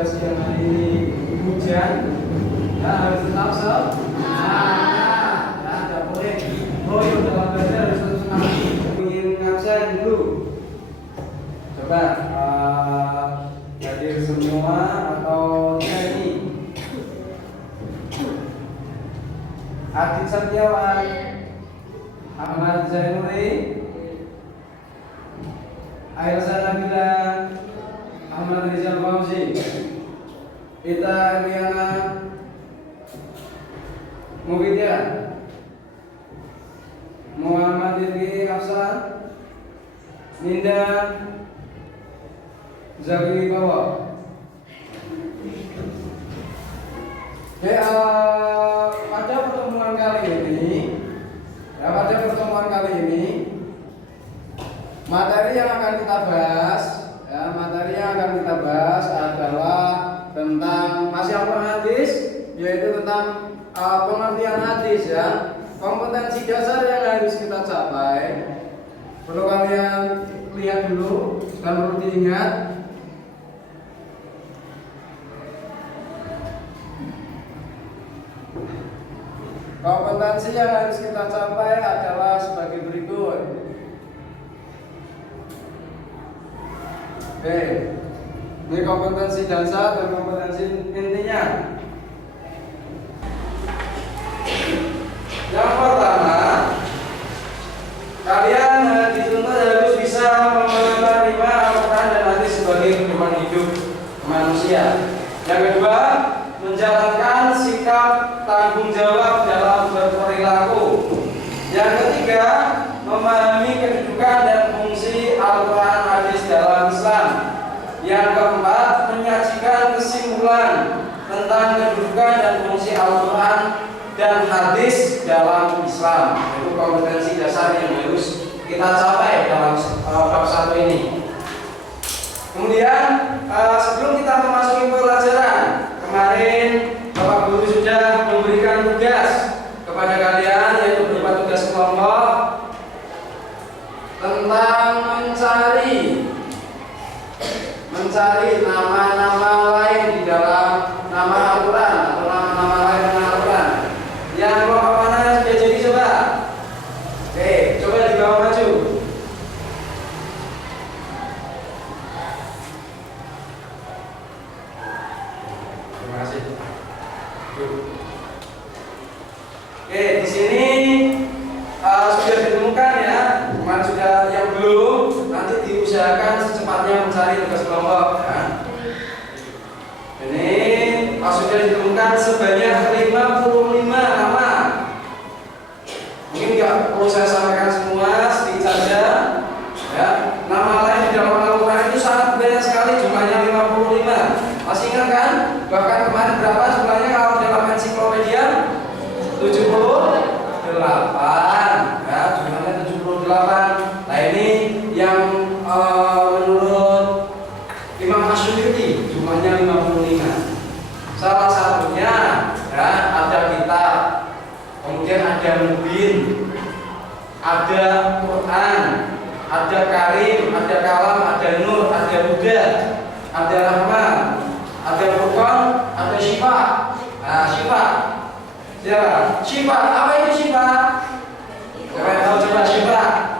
pada siang hari ini hujan, ya harus tetap semangat. Ya, tidak boleh goyah dalam belajar, harus tetap semangat. Ingin ngabsen dulu. Coba hadir semua atau tidak ini? Adit Setiawan, Ahmad Zainuri, Ailsa Nabila, Ahmad Rizal Fauzi, Ita Emiana Mugidia, Muhammad Irgi Afsan, Ninda Zagri Bawa. Pada pertemuan kali ini, materi yang akan kita bahas, adalah tentang masih hadis, yaitu tentang pengertian hadis, ya. Kompetensi dasar yang harus kita capai. Perlu kalian lihat dulu dan perlu diingat. Kompetensi yang harus kita capai adalah sebagai berikut. Oke, ini kompetensi dasar dan kompetensi intinya. Yang pertama, kalian dituntut harus bisa menerima Al-Quran dan hadis sebagai pedoman hidup manusia. Yang kedua, menjalankan sikap tanggung jawab dalam berperilaku. Yang ketiga, memahami kedudukan dan fungsi Al-Quran hadis dalam Islam. Yang keempat, menyajikan kesimpulan tentang kedudukan dan fungsi Al-Quran dan hadis dalam Islam. Itu kompetensi dasar yang harus kita capai dalam bab 1 ini. Kemudian sebelum kita memasuki pelajaran, kemarin Bapak Guru sudah memberikan tugas kepada kalian, yaitu berupa tugas kelompok tentang mencari nama-nama lain di dalam nama Al-Quran atau nama-nama lain dengan Al-Quran. Yang kelompok mana yang sudah jadi, coba? Oke, coba dibawa maju. Terima kasih. Oke, di sini sudah ditemukan, ya. Kemarin sudah, yang belum nanti diusahakan secepatnya mencari tugas kelompok, ya. Ini sudah ditemukan sebanyak 55 nama. Mungkin nggak perlu saya sampaikan semua, sedikit saja, ya. Nama lain di dalam Al-Quran itu sangat banyak sekali, jumlahnya 55. Masih ingat kan? Bahkan kemarin berapa jumlahnya kalau dalam ensiklopedia? 78, ya, jumlahnya 78. Nah, ini yang menurut Imam Asy'ari jumlahnya 55. Salah satunya, ya, ada kitab, kemudian ada Mubin, ada Quran, ada Karim, ada Kalam, ada Nur, ada Huda, ada Rahman, ada Furqan, ada Syifa. Nah, Syifa. Ya, Syifa, apa itu Syifa? Siapa yang tahu, coba Syifa?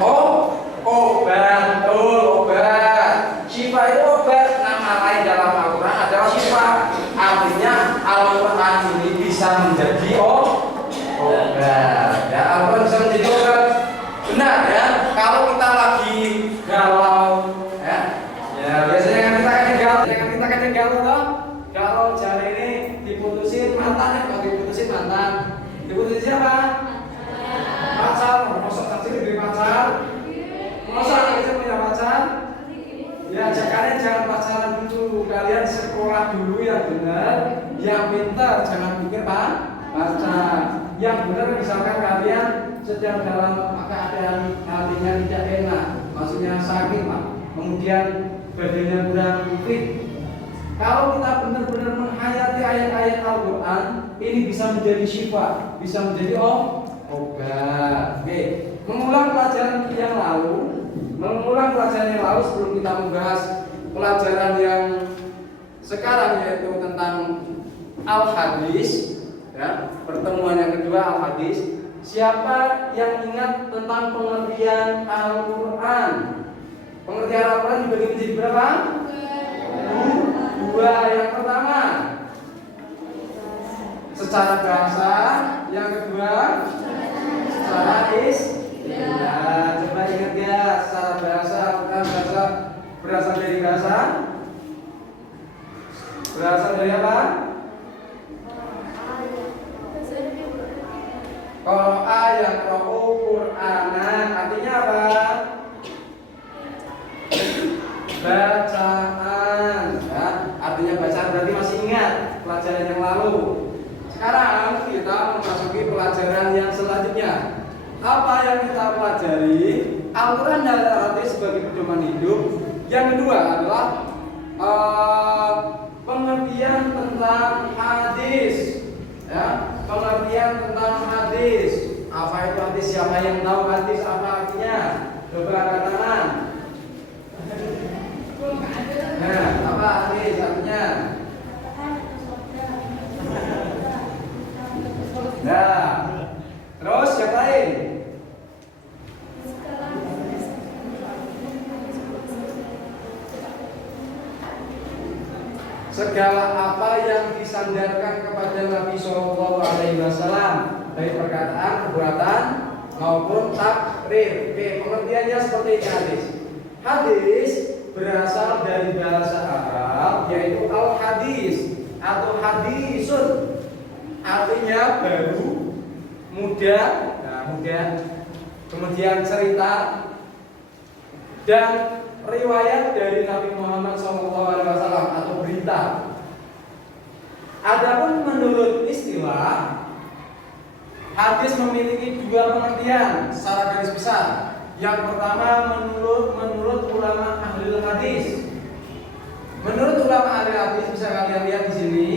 Oh, obat, obat. Syifa itu obat. Nama lain dalam Al-Quran adalah Syifa. Artinya Al-Quran ini bisa menjadi obat. Ya, Al-Quran bisa menjadi obat. Benar, ya. Kalau kita lagi galau, ya, biasanya kita kadang galau, toh. Kalau jari ini diputusin mantan, kalau diputusin mantan, diputusin siapa? Pacar. Masa kecil lebih pacar? Masa kecil punya pacar? Ya, kalian jangan pacaran dulu. Kalian sekolah dulu yang benar, yang pintar. Jangan pikir pacar. Yang benar, misalkan kalian sedang dalam keadaan hatinya tidak enak, maksudnya sakit, Pak. Kemudian badannya kurang fit. Kalau kita benar-benar menghayati ayat-ayat Al-Quran, ini bisa menjadi syifa, bisa menjadi obat. Oke, mengulang pelajaran yang lalu sebelum kita membahas pelajaran yang sekarang, yaitu tentang Al-Hadis, ya, pertemuan yang kedua Al-Hadis. Siapa yang ingat tentang pengertian Al-Quran? Pengertian Al-Quran dibagi menjadi berapa? Dua. Yang pertama secara bahasa, yang kedua secara istilah. Coba ingat ya, secara bahasa bukan bahasa berasal dari bahasa. Berasal dari apa? Qara'a yaqra'u Qur'anan, artinya apa? Bacaan, ya. Artinya bacaan, berarti masih ingat pelajaran yang lalu. Sekarang kita memasuki pelajaran yang selanjutnya. Apa yang kita pelajari? Al-Quran dan Al-Hadis sebagai pedoman hidup. Yang kedua adalah pengertian tentang hadis, ya, pengertian tentang hadis. Apa itu hadis? Siapa yang tahu hadis apa artinya? Coba angkat tangan. Nah, apa hadis artinya? Nah, terus siapa lain? Segala apa yang disandarkan kepada Nabi Shallallahu Alaihi Wasallam dari perkataan, perbuatan maupun takrir. Oke, pengertiannya seperti ini hadis. Hadis berasal dari bahasa Arab, yaitu al-hadis atau hadisun. Artinya baru, muda, kemudian cerita dan riwayat dari Nabi Muhammad SAW atau berita. Adapun menurut istilah, hadis memiliki dua pengertian secara garis besar. Yang pertama menurut ulama ahli hadis. Menurut ulama ahli hadis, bisa kalian lihat di sini,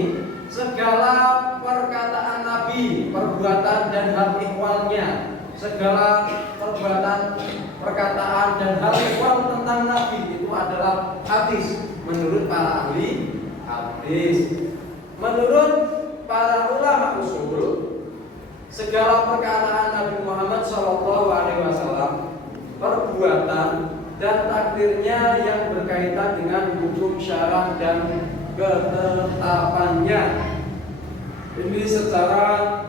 segala perkataan Nabi, perbuatan dan hal ihwalnya, segala perbuatan, perkataan dan hal ihwal tentang Nabi itu adalah hadis menurut para ahli hadis. Menurut para ulama usul, segala perkataan Nabi Muhammad SAW, perbuatan dan takdirnya yang berkaitan dengan hukum syarah dan ketetapannya. Ini secara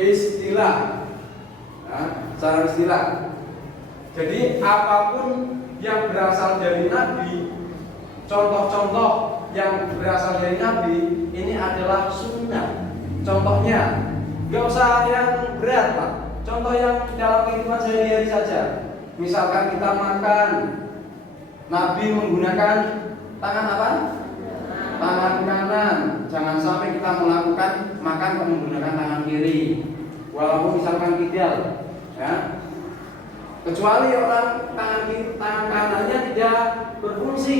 istilah, secara istilah. Jadi apapun yang berasal dari Nabi, contoh-contoh yang berasal dari Nabi, ini adalah sunnah. Contohnya, nggak usah yang berat, Pak. Contoh yang dalam kehidupan sehari-hari saja. Misalkan kita makan, Nabi menggunakan tangan apa? Tangan kanan. Jangan sampai kita melakukan makan menggunakan tangan kiri. Walaupun misalkan kidal, ya. Kecuali orang tangan kanannya tidak berfungsi,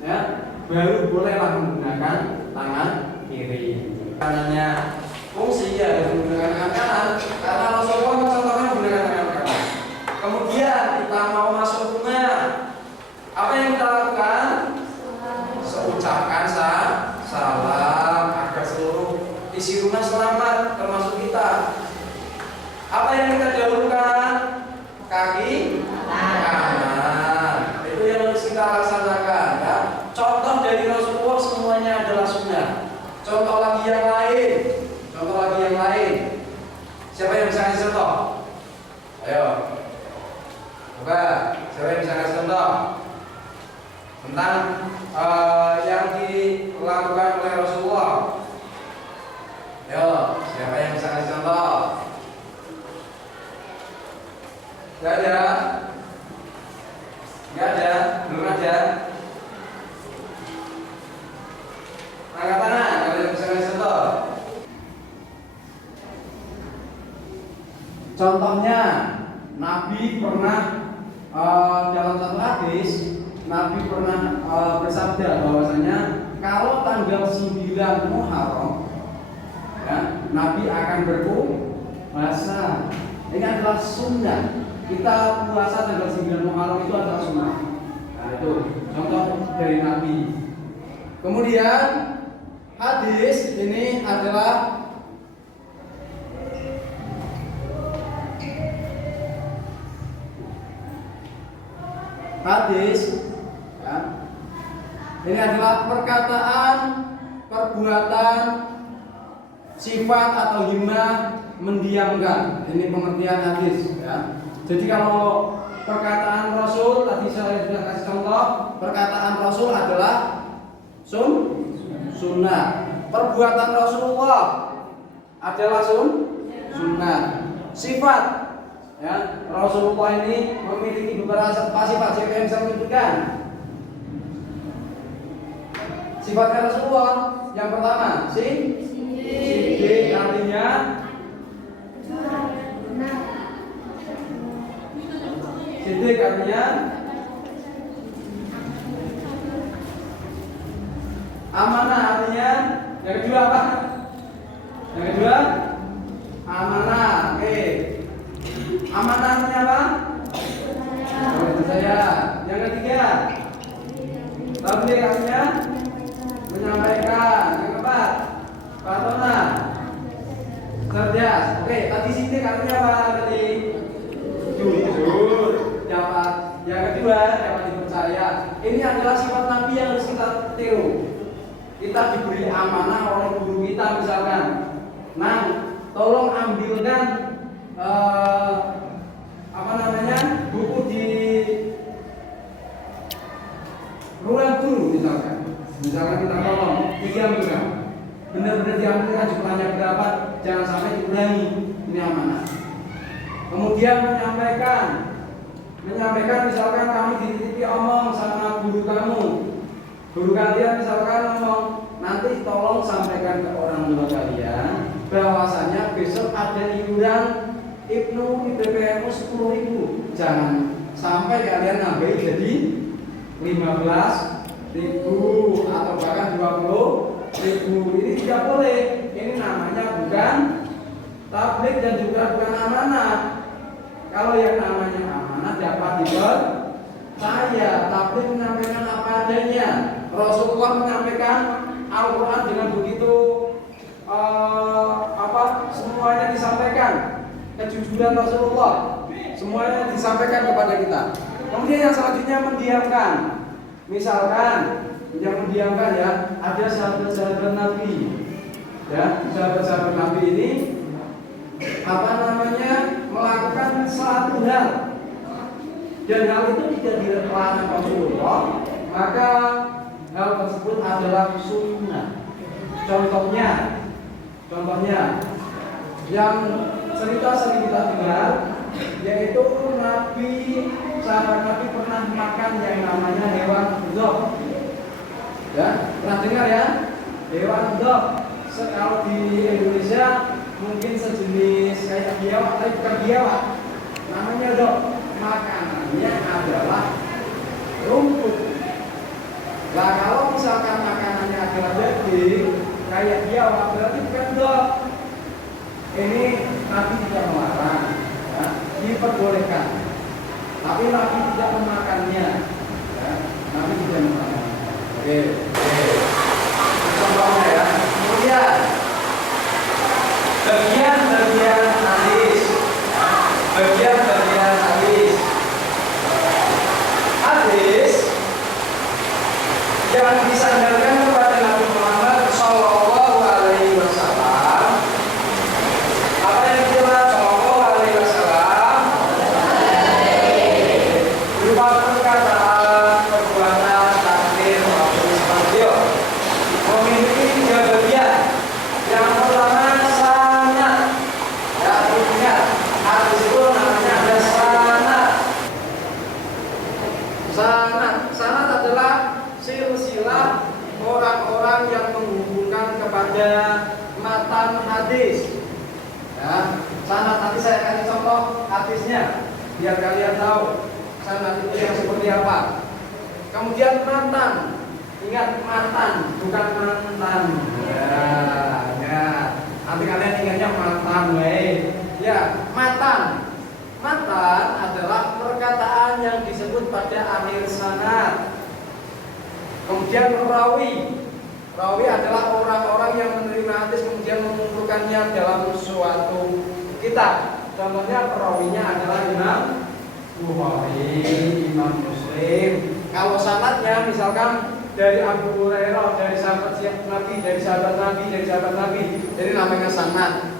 ya, baru bolehlah menggunakan tangan kiri. Kanannya fungsi, ya, harus menggunakan tangan kanan. Karena Rasulullah contohnya menggunakan tangan kanan. Kemudian kita mau masuk rumah, apa yang kita lakukan? Seucapkan salam agar seluruh isi rumah selamat, termasuk kita. Apa yang kita dahulukan? Kaki kanan. Itu yang harus kita laksanakan, ya. Contoh dari Rasulullah semuanya adalah sunnah. Contoh lagi yang lain. Siapa yang bisa ngasih contoh? Ayo. Coba, siapa yang bisa ngasih contoh tentang yang dilakukan oleh Rasulullah? Ayo, siapa yang bisa ngasih contoh? Gak ada? Belum ada? Angkat tangan kalau yang bisa ngasih contoh. Contohnya, Nabi pernah dalam satu hadis, Nabi pernah bersabda bahwasanya kalau tanggal 9 Muharram, ya, Nabi akan berpuasa. Ini adalah sunnah. Kita puasa tanggal 9 Muharram itu adalah sunnah. Nah, itu contoh dari Nabi. Kemudian hadis ini adalah hadis ya. Ini adalah perkataan, perbuatan, sifat atau himmah mendiamkan. Ini pengertian hadis ya. Jadi kalau perkataan Rasul tadi saya sudah kasih contoh, perkataan Rasul adalah sunnah. Perbuatan Rasulullah adalah sunnah. Sifat ya, Rasulullah ini memiliki beberapa sifat yang bisa menyebutkan. Sifatnya Rasulullah yang pertama, sidik artinya sidik artinya amanah artinya. Yang kedua apa? Yang kedua amanah. Oke. Amanah artinya apa? Itu saya. Yang ketiga tabligh artinya menyampaikan. Yang keempat fatona cerdas. Oke, tadi sidik artinya apa tadi? Jujur, dapat. Yang kedua dapat dipercaya. Ini adalah sifat Nabi yang harus kita tiru. Kita diberi amanah oleh guru kita misalkan, nah tolong ambilkan buku di ruang guru misalkan kita tolong diambilkan, benar-benar diambilkan jumlahnya berapa, jangan sampai dikurangi. Ini amanah. Kemudian menyampaikan misalkan kami dititipi omong sama guru kamu, guru kalian misalkan ngomong, nanti tolong sampaikan ke orang tua kalian bahwasanya besok ada iuran IPNU IPPNU 10.000. Jangan sampai kalian ngambil jadi 15.000 atau bahkan 20.000. Ini tidak boleh. Ini namanya bukan tabligh dan juga bukan amanah. Kalau yang namanya amanah dapat dipercaya. Tabligh menyampaikan apa adanya. Rasulullah menyampaikan Al-Quran dengan begitu semuanya disampaikan. Kejujuran Rasulullah semuanya disampaikan kepada kita. Kemudian yang selanjutnya mendiamkan. Misalkan yang mendiamkan ya, ada sahabat-sahabat Nabi ya, sahabat-sahabat Nabi ini melakukan suatu hal dan hal itu tidak dilarang Rasulullah, maka hal tersebut adalah sunnah. Contohnya yang cerita sering kita dengar, yaitu sahabat Nabi pernah makan yang namanya hewan dzab. Ya, pernah dengar ya? Hewan dzab. Kalau di Indonesia mungkin sejenis kayak biawak, tapi bukan biawak. Namanya dzab. Makanannya adalah rumput. Nah, kalau misalkan makanannya adalah daging kayak biawak, berarti bukan dzab. Ini Nabi tidak melarang, ya, diperbolehkan. Tapi Nabi tidak memakannya, ya. Nabi tidak memakan. Oke. Contohnya ya. Kemudian bagian hadis. Hadis yang disandarkan kepada Nabi Muhammad Sallallahu Alaihi Wasallam. Apa yang jelas Sallallahu Alaihi Wasallam? Berupa perkataan, perbuatan, takdir, maupun beliau memiliki 3 bagian. Yang pertama sanad. Ya, ingat hadis itu namanya ada sanad. Sanad adalah silsilah orang-orang yang menghubungkan kepada matan hadis. Ya, sanad nanti saya kasih contoh hadisnya biar kalian tahu sanad itu yang seperti apa. Kemudian matan, ingat matan bukan mantan. Ya. Nanti kalian ingatnya matan, ya matan. Matan adalah perkataan yang disebut pada akhir sanad. Kemudian rawi adalah orang-orang yang menerima hadis kemudian mengumpulkannya dalam suatu kitab. Contohnya perawinya adalah Imam Bukhari, Imam Muslim. Kalau sanadnya misalkan dari Abu Hurairah, dari sahabat Nabi, dari sahabat Nabi, dari sahabat Nabi, jadi namanya sanad.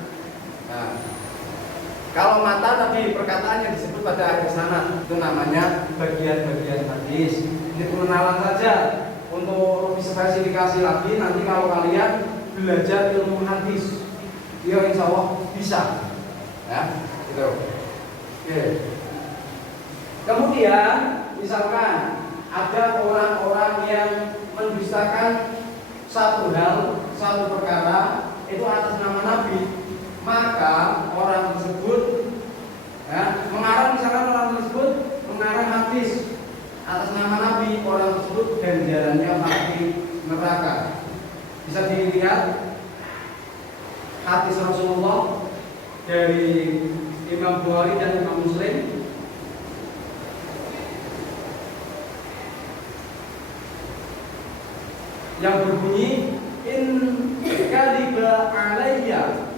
Nah, kalau mata tadi perkataan yang disebut pada akhir sanad itu namanya bagian-bagian hadis. Ini pengenalan saja. Untuk lebih spesifikasi lagi nanti kalau kalian belajar ilmu hadis, ya insya Allah bisa. Ya, gitu. Oke. Kemudian misalkan ada orang-orang yang mendustakan satu hal, satu perkara itu atas nama Nabi, maka orang tersebut mengarang, misalkan orang tersebut mengarang hadis atas nama Nabi, orang tersebut ganjarannya mati neraka. Bisa dilihat hadis Rasulullah dari Imam Bukhari dan Imam Muslim. Yang berbunyi in kadiba alayya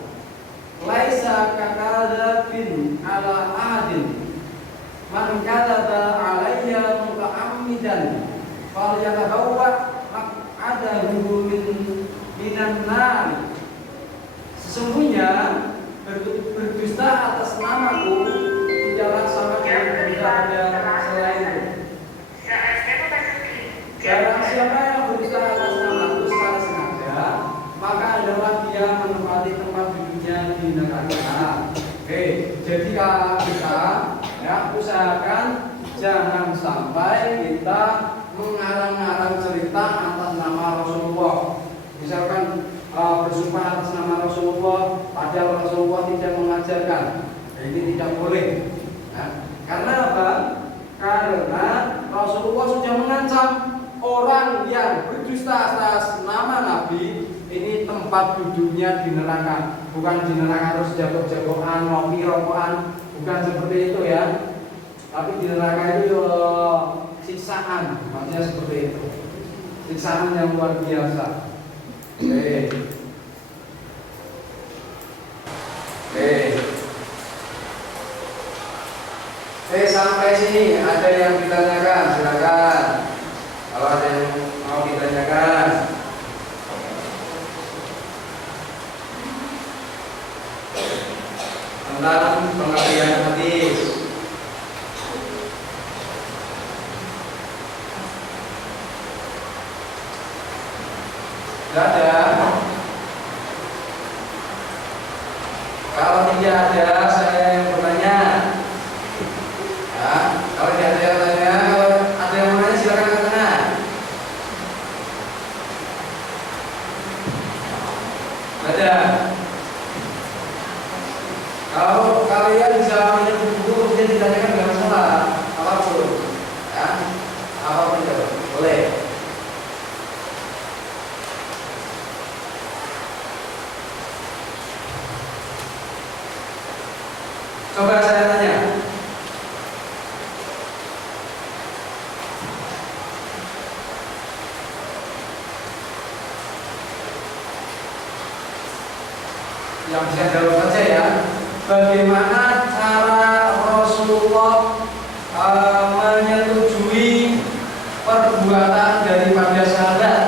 laisa kakadzabin ala ahadin man kadzaba alayya muta'ammidan falyatabawwa maq'adahu minan nar. Sesungguhnya berdusta atas namaku tidaklah sama dengan berdusta pada selain itu. Barang siapa yang berdusta atas namaku secara sengaja, maka adalah dia menempati tempat duduknya di neraka. Oke, jadi kita usahakan jangan sampai kita mengarang-arang cerita atas nama Rasulullah. Misalkan bersumpah atas nama Rasulullah padahal Rasulullah tidak mengajarkan. Ini tidak boleh. Karena apa? Karena Rasulullah sudah mengancam orang yang berdusta atas nama Nabi ini tempat duduknya di neraka. Bukan di neraka terus jago-jagoan, ngopi, rokokan, bukan seperti itu ya. Tapi di neraka itu siksaan, maksudnya seperti itu. Siksaan yang luar biasa. Sampai sini ada yang ditanyakan, silakan. Kalau ada yang mau ditanyakan. Tentang pengertian hadis. Tidak ada. Kalau tidak ada, saya yang bertanya. Ya, kalau tidak ada yang bertanya, kalau ada yang bertanya silakan ke tengah. Ada. Kalau kalian bisa menyebut buku kemudian ditanyakan dengan masalah apapun, ya, apapun itu boleh. Coba saya tanya. Yang bisa jawab saja ya. Bagaimana cara Rasulullah menyetujui perbuatan daripada sahabat?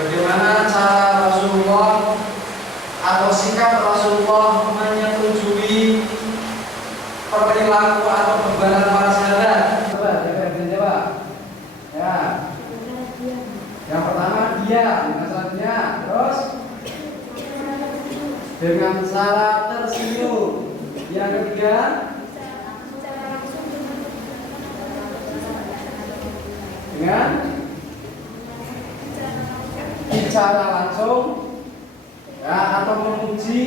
Bagaimana cara Rasulullah atau sikap Rasulullah menyetujui perilaku atau perbuatan para sahabat? Coba jawab. Ya. Yang pertama dia dengan syaratnya, terus dengan cara tersenyum. Yang ketiga dengan bicara langsung ya, atau memuji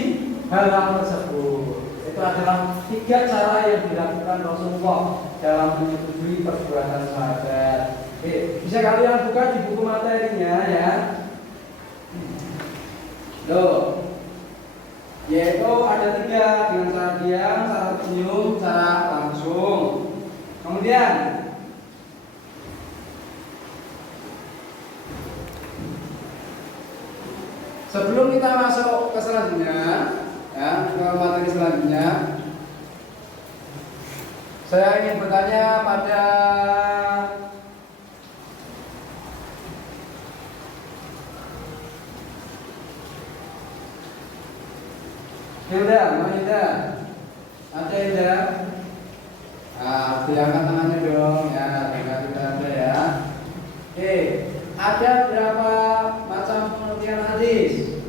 hal tersebut. Itu adalah 3 cara yang dilakukan Rasulullah dalam menyetujui perbuatan sahabat. Oke, bisa kalian buka di buku materinya ya. Loh, yaitu ada 3 dengan cara diam, cara tersenyum, cara langsung. langsung. Kemudian sebelum kita masuk ke selanjutnya, ya, ke materi selanjutnya, saya ingin bertanya pada Hilda, Hilda, ada Hilda? Nah, diangkat tangannya dong, ya, tidak ada ya. Oke, ada berapa macam pengertian hadis?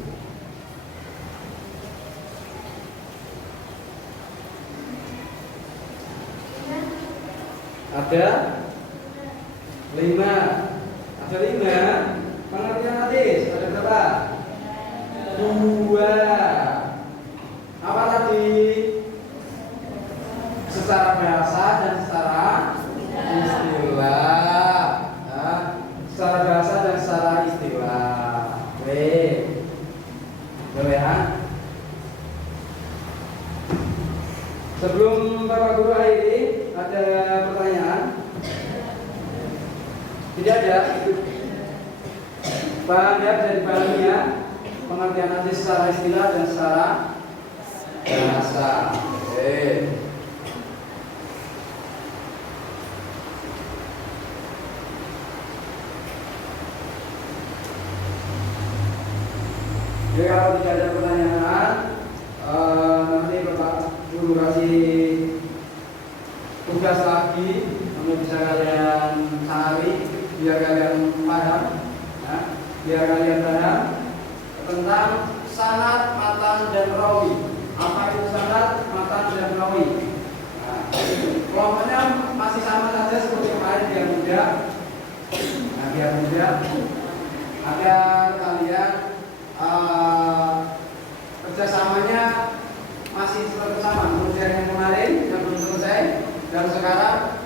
Ada 5. Ada 5 pengertian hadis. Ada berapa? 2. Apa tadi? Secara bahasa dan secara istilah. Nah, secara bahasa dan secara istilah. Oke. Boleh ya? Sebelum Bapak Guru akhiri, ada pertanyaan? Tidak ada? Paham ya, bisa dipahami ya? Pengertian hadis secara istilah dan secara bahasa. Oke. Jadi kalau tidak ada pertanyaan, nanti Bapak Guru kasih tugas lagi untuk bisa kalian cari biar kalian paham, ya, biar kalian paham tentang sanad, matan, dan rawi. Apa itu sanad, matan, dan rawi? Nah, kelompoknya masih sama saja seperti kemarin, biar mudah. Nah, biar mudah agar kalian kerjasamanya masih seperti sama menurut yang kemarin yang belum selesai, dan sekarang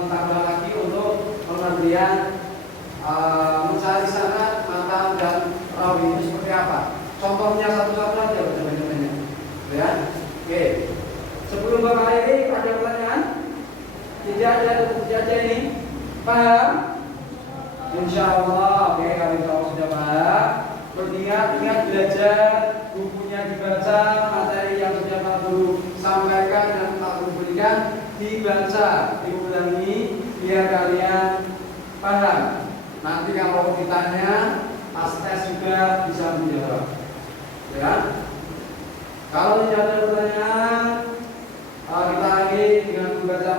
ditambah lagi untuk pengertian mencari sanad, matan, dan rawi itu seperti apa. Contohnya satu-satu aja teman-teman ya. Oke. Sebelum Bapak akhiri, ada pertanyaan? Tidak ada, tidak ada ini. Paham? Insya Allah. Oke, kami tahu sudah paham. Ingat belajar, bukunya dibaca, materi yang sudah Pak Guru sampaikan dan Pak Guru berikan dibaca, diulangi biar kalian paham. Nanti kalau ditanya pas tes juga bisa menjawab. Ya. Kalau tidak ada pertanyaan, kita akhiri dengan membaca